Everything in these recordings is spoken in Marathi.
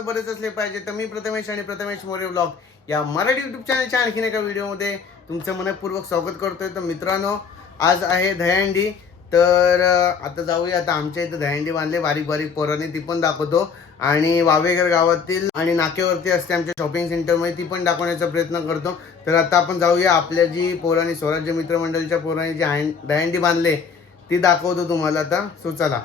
तर बरेच असले पाहिजे. तर मी प्रथमेश आणि प्रथमेश मोरे ब्लॉग या मराठी युट्यूब चॅनलच्या आणखीन एका व्हिडिओमध्ये तुमचं मनपूर्वक स्वागत करतोय. तर मित्रांनो आज आहे दहीहंडी. तर आता जाऊया. आता आमच्या इथं दहीहंडी बांधले. बारीक बारीक पोरांनी ती पण दाखवतो. आणि वावेघर गावातील आणि नाकेवरती असते आमच्या शॉपिंग सेंटरमध्ये ती पण दाखवण्याचा प्रयत्न करतो. तर आता आपण जाऊया. आपल्या जी पोरांनी स्वराज्य मित्रमंडळीच्या पोरांनी जी आहे- दहीहंडी बांधले ती दाखवतो तुम्हाला आता. सुचाला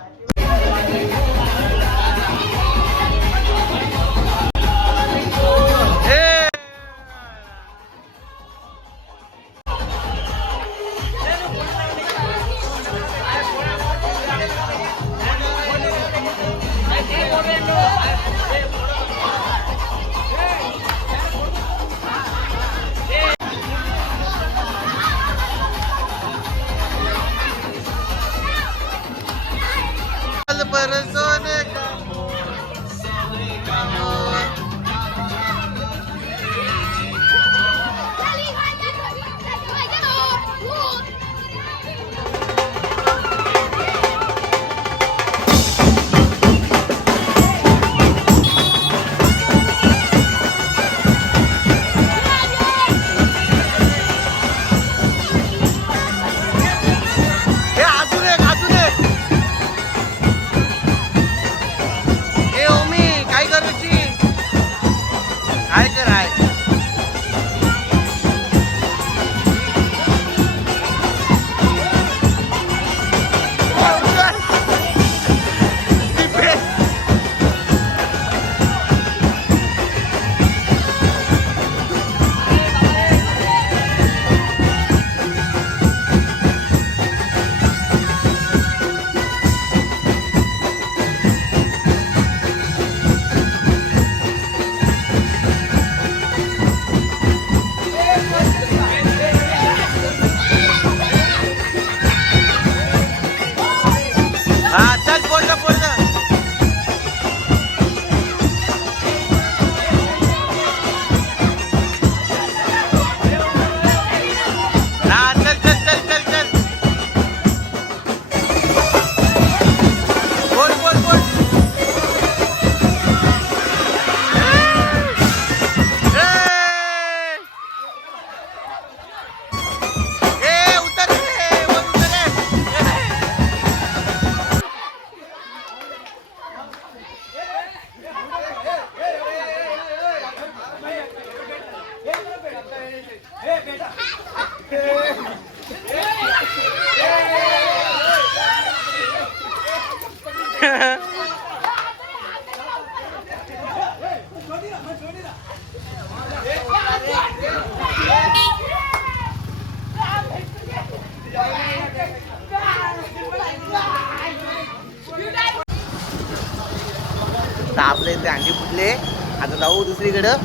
आता ते इथे अंडी फुटले. आता जाऊ दुसरीकडं.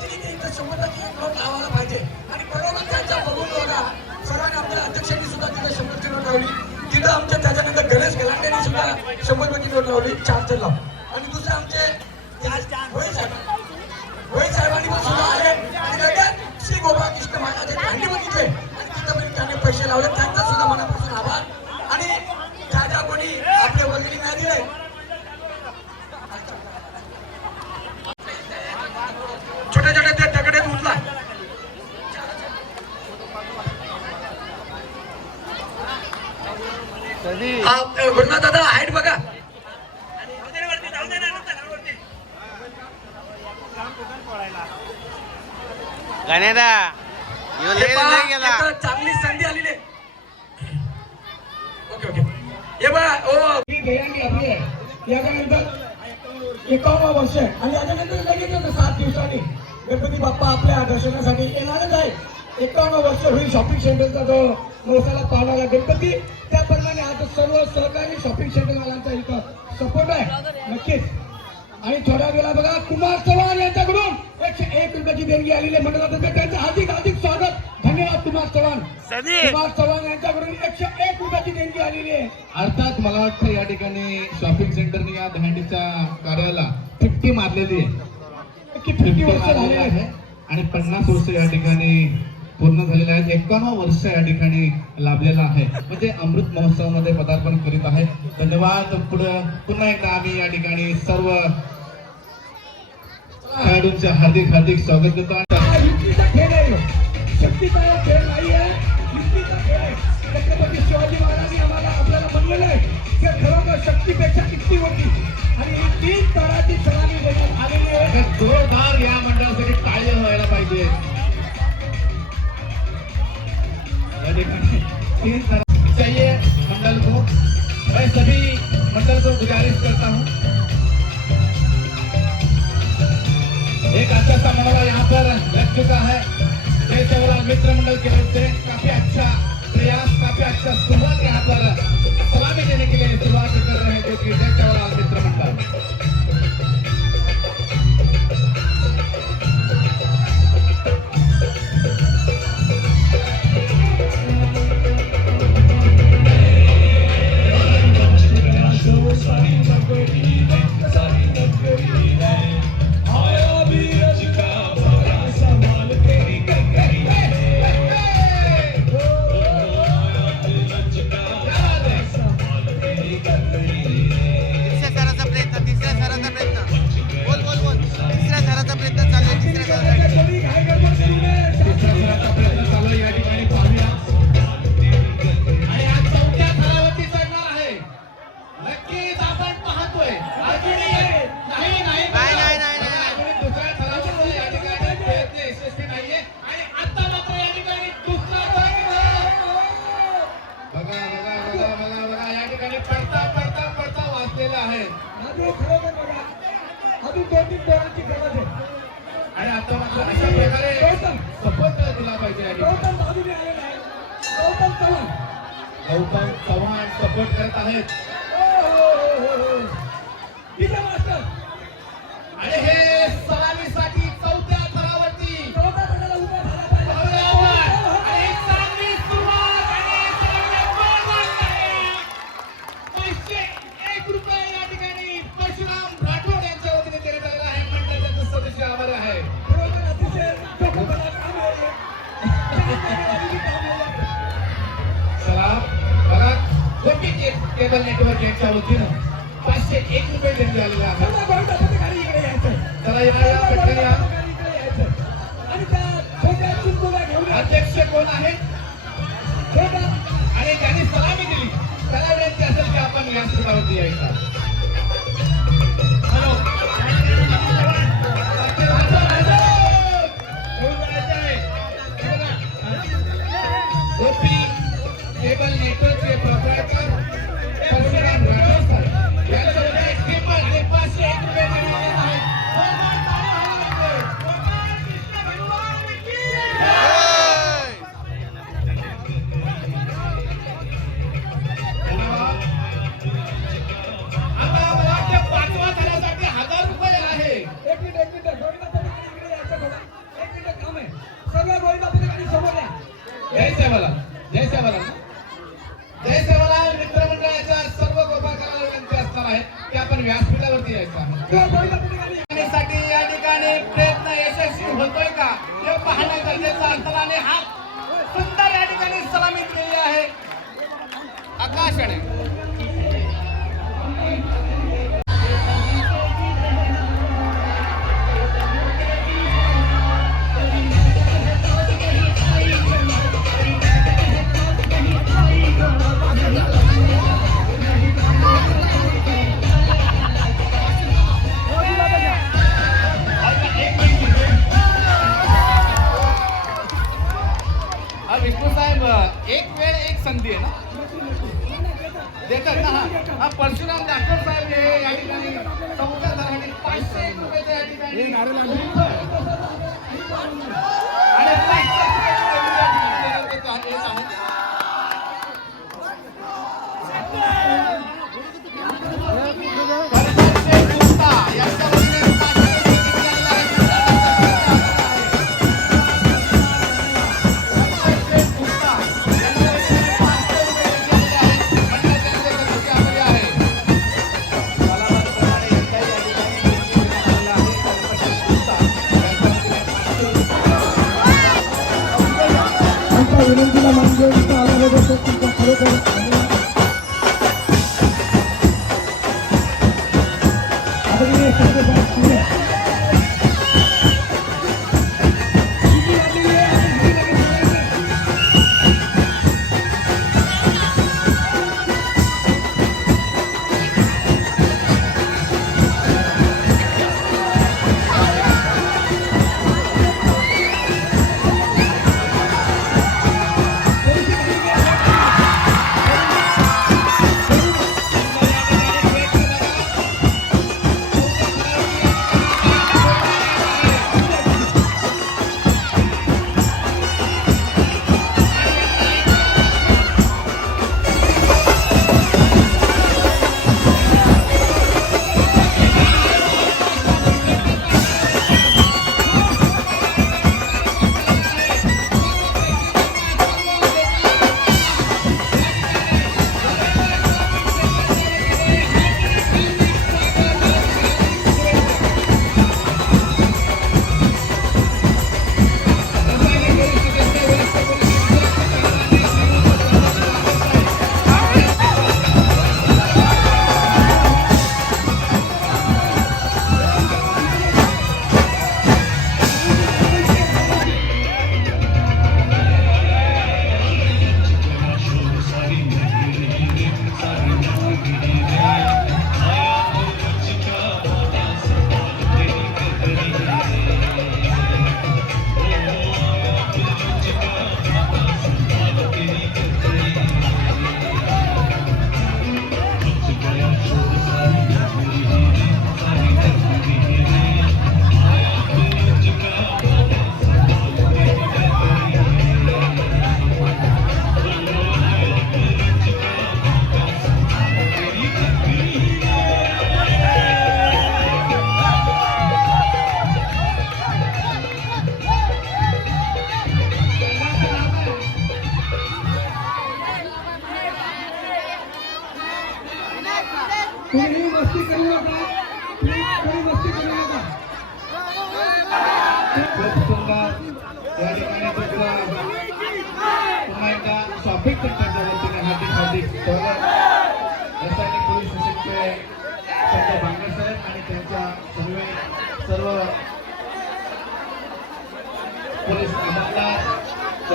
की इथं शंभर टक्के एक नोट लावायला पाहिजे. आणि बरोबर त्यांचा बघून बघा. सरांनी आमच्या अध्यक्षांनी सुद्धा तिथं शंभरची नोट लावली. तिथं आमच्या त्याच्यानंतर गणेश गलांडेंनी सुद्धा शंभर नोट लावली. चार ते लाव आणि दुसरे आमचे होय साहेब. होय साहेबांनी पण सुद्धा आले. आणि लगेच श्री महाराज यांनी बघितले. आणि तिथं पण त्यांनी पैसे लावले. त्यांचा सुद्धा मनापासून आभार आणि ज्या ज्या कोणी आपले वगैरे नाही दिले छोट्या छोट्या त्या दगडे उचला कधी हा गुरुनाथ दादा हाईट बघा गणेरा यो हे लय पहा, लय गेला एक चांगली संधी आलेली आहे. ओके ओके हे बघा ओ ही दहीहंडी आपली आहे याच्यानंतर एकावन्न वर्ष आणि याच्यानंतर लगेच येतं सात बाप्पा आपल्या दर्शनासाठी येणारच आहे. एकावन्न वर्ष होईल शॉपिंग सेंटरचा जो नवसाला पाहणारा गणपती त्याप्रमाणे आता सर्व सहकारी शॉपिंग सेंटरवाल्यांचा इथं सपोर्ट आहे. नक्कीच. आणि थोड्या वेळा बघा कुमार चव्हाण यांच्याकडून एकशे एक रुपयाची देणगी आलेली आहे. मंडळातर्फे त्यांचं चव्हाण कुमार चव्हाण यांच्याकडून एकशे एक रुपयाची देणगी आलेली आहे. अर्थात मला वाटतं या ठिकाणी शॉपिंग सेंटरने या दहंडीच्या कार्याला फिफ्टी मारलेली आहे. फिफ्टी फिफ्टी वर्ष झालेली आहे. आणि पन्नास वर्ष या ठिकाणी पूर्ण झालेले आहेत एकावन्न वर्ष या ठिकाणी लाभलेलं आहे. म्हणजे अमृत महोत्सवामध्ये पदार्पण करीत आहे. धन्यवाद. पुढे पुन्हा एकदा आम्ही या ठिकाणी सर्व खेळाडूंचे हार्दिक हार्दिक स्वागत करतो. खेळ आहे. शक्तीचा खेळ नाही आहे छत्रपती शिवाजी महाराजांनी आम्हाला आपल्याला म्हणलेलं आहे की खरोखर शक्तीपेक्षा युक्ती होती आणि ही तीन सलामी जोरदार या मंडळासाठी टाळ्या व्हायला पाहिजे. चाहिए मंडल को. मैं सभी मंडल को गुजारिश करता हूँ. एक अच्छा सा मनोबल यहाँ पर लग चुका है। जय जवाहरलाल मित्र मंडल की ओर वाचलेला आहे अजून खरोखर बघा अजून दोन तीन पोरांची गरज आहे आणि आता मात्र अशा प्रकारे सपोर्ट दिला पाहिजे गौतम बाजूने आलेला आहे. गौतम चव्हाण. गौतम चव्हाण सपोर्ट करत आहेत. हो, हो, हो, हो, हो. मास्टर. आणि हे अध्यक्ष कोण आहे व्यासपीठावरती यायचा. साठी या ठिकाणी प्रयत्न यशस्वी होतोय का? हे पाहणं गरजेचं असताना आणि हा सुंदर या ठिकाणी सलामी केली आहे. आकाशाने ठिकाणी तुमचा खरोखर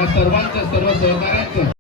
पोलीस सर्वांचं सर्व सहकार्यांचं